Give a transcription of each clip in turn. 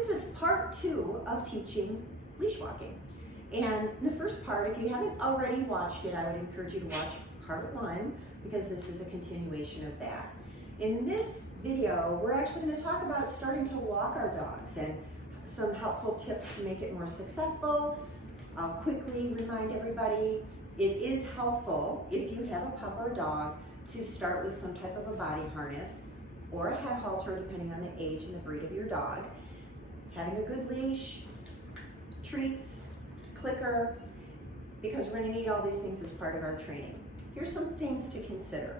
This is part 2 of teaching leash walking. And the first part, if you haven't already watched it, I would encourage you to watch part 1 because this is a continuation of that. In this video, we're actually going to talk about starting to walk our dogs and some helpful tips to make it more successful. I'll quickly remind everybody, it is helpful if you have a pup or dog to start with some type of a body harness or a head halter depending on the age and the breed of your dog. Having a good leash, treats, clicker, because we're going to need all these things as part of our training. Here's some things to consider.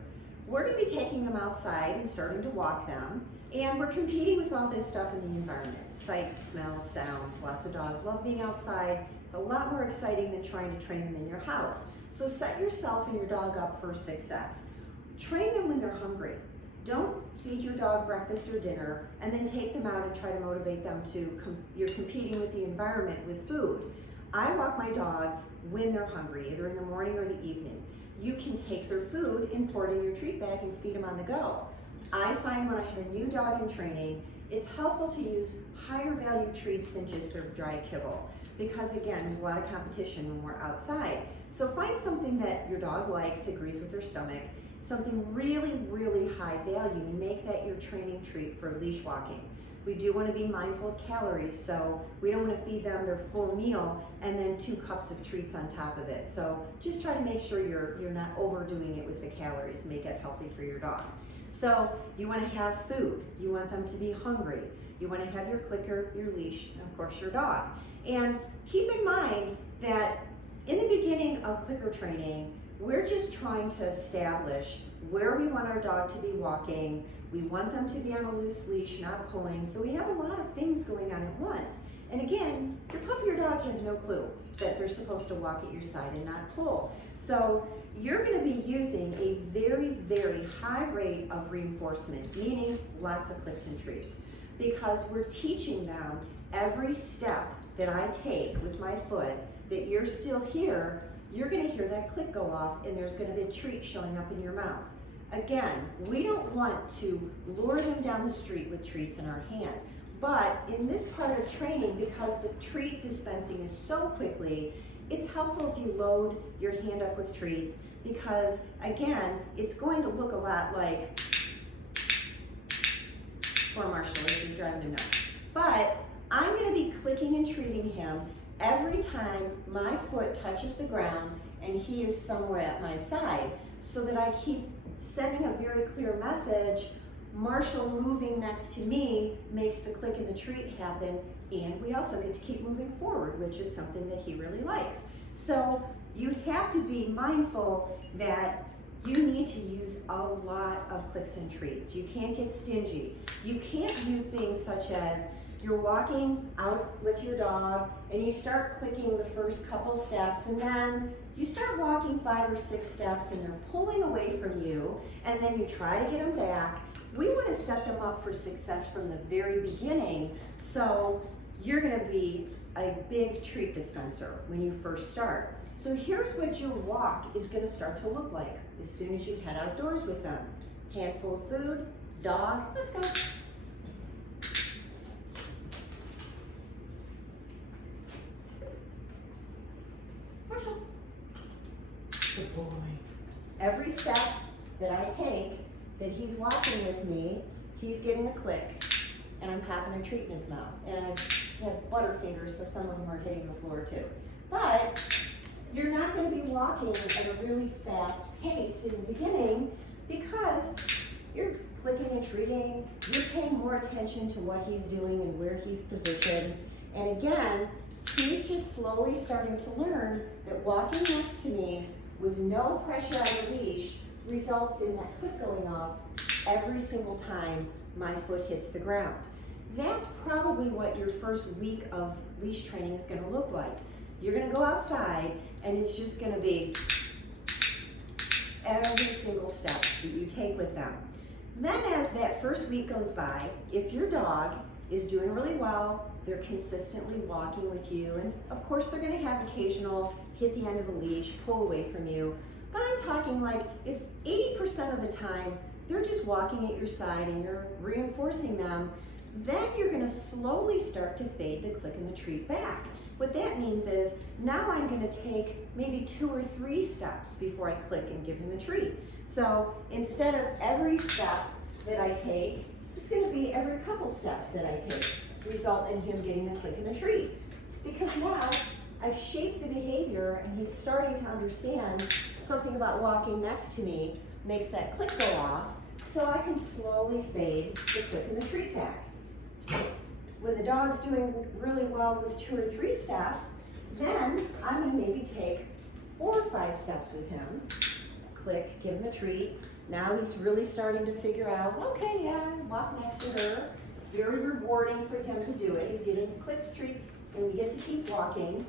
We're going to be taking them outside and starting to walk them, and we're competing with all this stuff in the environment. Sights, smells, sounds. Lots of dogs love being outside. It's a lot more exciting than trying to train them in your house. So set yourself and your dog up for success. Train them when they're hungry. Don't feed your dog breakfast or dinner and then take them out and try to motivate them to, you're competing with the environment with food. I walk my dogs when they're hungry, either in the morning or the evening. You can take their food and pour it in your treat bag and feed them on the go. I find when I have a new dog in training, it's helpful to use higher value treats than just their dry kibble. Because again, there's a lot of competition when we're outside. So find something that your dog likes, agrees with their stomach, something really, really high value, and make that your training treat for leash walking. We do want to be mindful of calories, so we don't want to feed them their full meal and then 2 cups of treats on top of it. So just try to make sure you're not overdoing it with the calories. Make it healthy for your dog. So you want to have food. You want them to be hungry. You want to have your clicker, your leash, and of course your dog. And keep in mind that in the beginning of clicker training, we're just trying to establish where we want our dog to be walking. We want them to be on a loose leash, not pulling. So we have a lot of things going on at once. And again, your pup or your dog has no clue that they're supposed to walk at your side and not pull. So you're going to be using a very, very high rate of reinforcement, meaning lots of clicks and treats, because we're teaching them every step that I take with my foot that you're still here. You're going to hear that click go off and there's going to be a treat showing up in your mouth. Again, we don't want to lure them down the street with treats in our hand. But in this part of training, because the treat dispensing is so quickly, it's helpful if you load your hand up with treats because, again, it's going to look a lot like, poor Marshall, this is driving him nuts. But I'm going to be clicking and treating him every time my foot touches the ground and he is somewhere at my side, so that I keep sending a very clear message. Marshall moving next to me makes the click and the treat happen, and we also get to keep moving forward, which is something that he really likes. So you have to be mindful that you need to use a lot of clicks and treats. You can't get stingy. You can't do things such as you're walking out with your dog and you start clicking the first couple steps and then you start walking 5 or 6 steps and they're pulling away from you and then you try to get them back. We want to set them up for success from the very beginning, so you're going to be a big treat dispenser when you first start. So here's what your walk is going to start to look like as soon as you head outdoors with them. Handful of food, dog, let's go. Good boy. Every step that I take that he's walking with me, he's getting a click and I'm popping a treat in his mouth. And I have butterfingers, so some of them are hitting the floor too. But you're not going to be walking at a really fast pace in the beginning because you're clicking and treating, you're paying more attention to what he's doing and where he's positioned. And again, he's just slowly starting to learn that walking next to me with no pressure on the leash results in that click going off every single time my foot hits the ground. That's probably what your first week of leash training is going to look like. You're going to go outside and it's just going to be every single step that you take with them. Then as that first week goes by, if your dog is doing really well, they're consistently walking with you, and of course they're going to have occasional hit the end of the leash, pull away from you, but I'm talking like if 80% of the time they're just walking at your side and you're reinforcing them, Then you're gonna slowly start to fade the click and the treat back. What that means is now I'm gonna take maybe 2 or 3 steps before I click and give him a treat. So instead of every step that I take, it's gonna be every couple steps that I take, result in him getting a click and a treat. Because now I've shaped the behavior and he's starting to understand something about walking next to me makes that click go off, so I can slowly fade the click and the treat back. When the dog's doing really well with 2 or 3 steps, then I'm gonna maybe take 4 or 5 steps with him, click, give him a treat. Now he's really starting to figure out, okay, yeah, walk next to her. It's very rewarding for him to do it. He's getting clicks, treats, and we get to keep walking.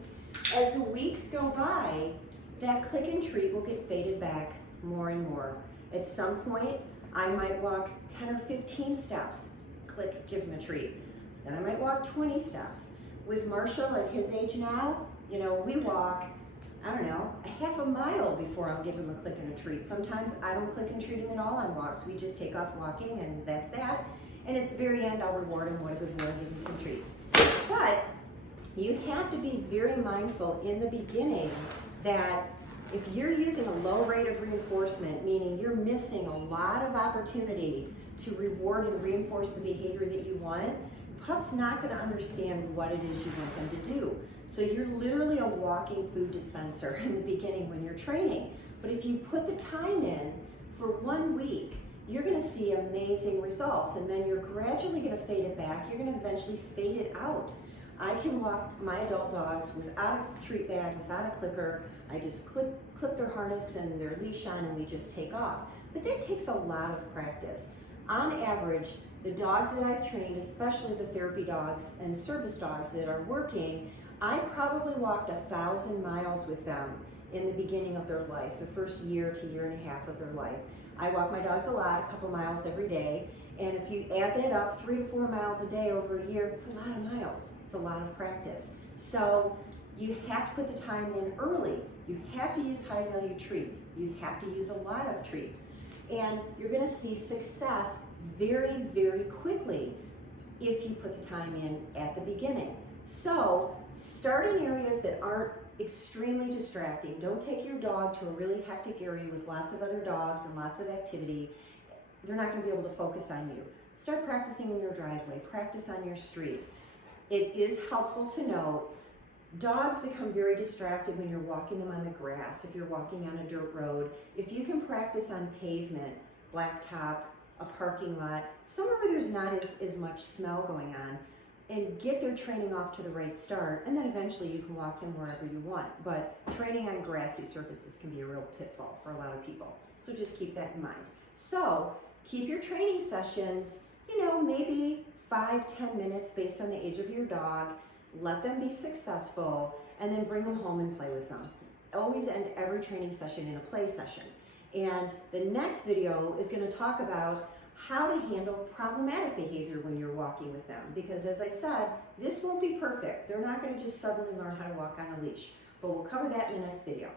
As the weeks go by, that click and treat will get faded back more and more. At some point, I might walk 10 or 15 steps, click, give him a treat. Then I might walk 20 steps. With Marshall at his age now, you know, we walk, I don't know, a half a mile before I'll give him a click and a treat. Sometimes I don't click and treat him at all on walks. We just take off walking and that's that. And at the very end, I'll reward him, what a good boy, give him some treats. But you have to be very mindful in the beginning that if you're using a low rate of reinforcement, meaning you're missing a lot of opportunity to reward and reinforce the behavior that you want, pup's not gonna understand what it is you want them to do. So you're literally a walking food dispenser in the beginning when you're training. But if you put the time in for 1 week, you're gonna see amazing results, and then you're gradually gonna fade it back. You're gonna eventually fade it out. I can walk my adult dogs without a treat bag, without a clicker. I just clip their harness and their leash on and we just take off. But that takes a lot of practice. On average, the dogs that I've trained, especially the therapy dogs and service dogs that are working, I probably walked 1,000 miles with them in the beginning of their life, the first year to year and a half of their life. I walk my dogs a lot, a couple miles every day. And if you add that up, 3 to 4 miles a day over a year, it's a lot of miles. It's a lot of practice. So you have to put the time in early. You have to use high value treats. You have to use a lot of treats. And you're gonna see success very, very quickly if you put the time in at the beginning. So start in areas that aren't extremely distracting. Don't take your dog to a really hectic area with lots of other dogs and lots of activity. They're not going to be able to focus on you. Start practicing in your driveway, practice on your street. It is helpful to note, dogs become very distracted when you're walking them on the grass, if you're walking on a dirt road. If you can practice on pavement, blacktop, a parking lot, somewhere where there's not as much smell going on, and get their training off to the right start, and then eventually you can walk them wherever you want. But training on grassy surfaces can be a real pitfall for a lot of people. So just keep that in mind. So keep your training sessions, you know, maybe 5-10 minutes based on the age of your dog. Let them be successful, and then bring them home and play with them. Always end every training session in a play session. And the next video is going to talk about how to handle problematic behavior when you're walking with them. Because as I said, this won't be perfect. They're not going to just suddenly learn how to walk on a leash. But we'll cover that in the next video.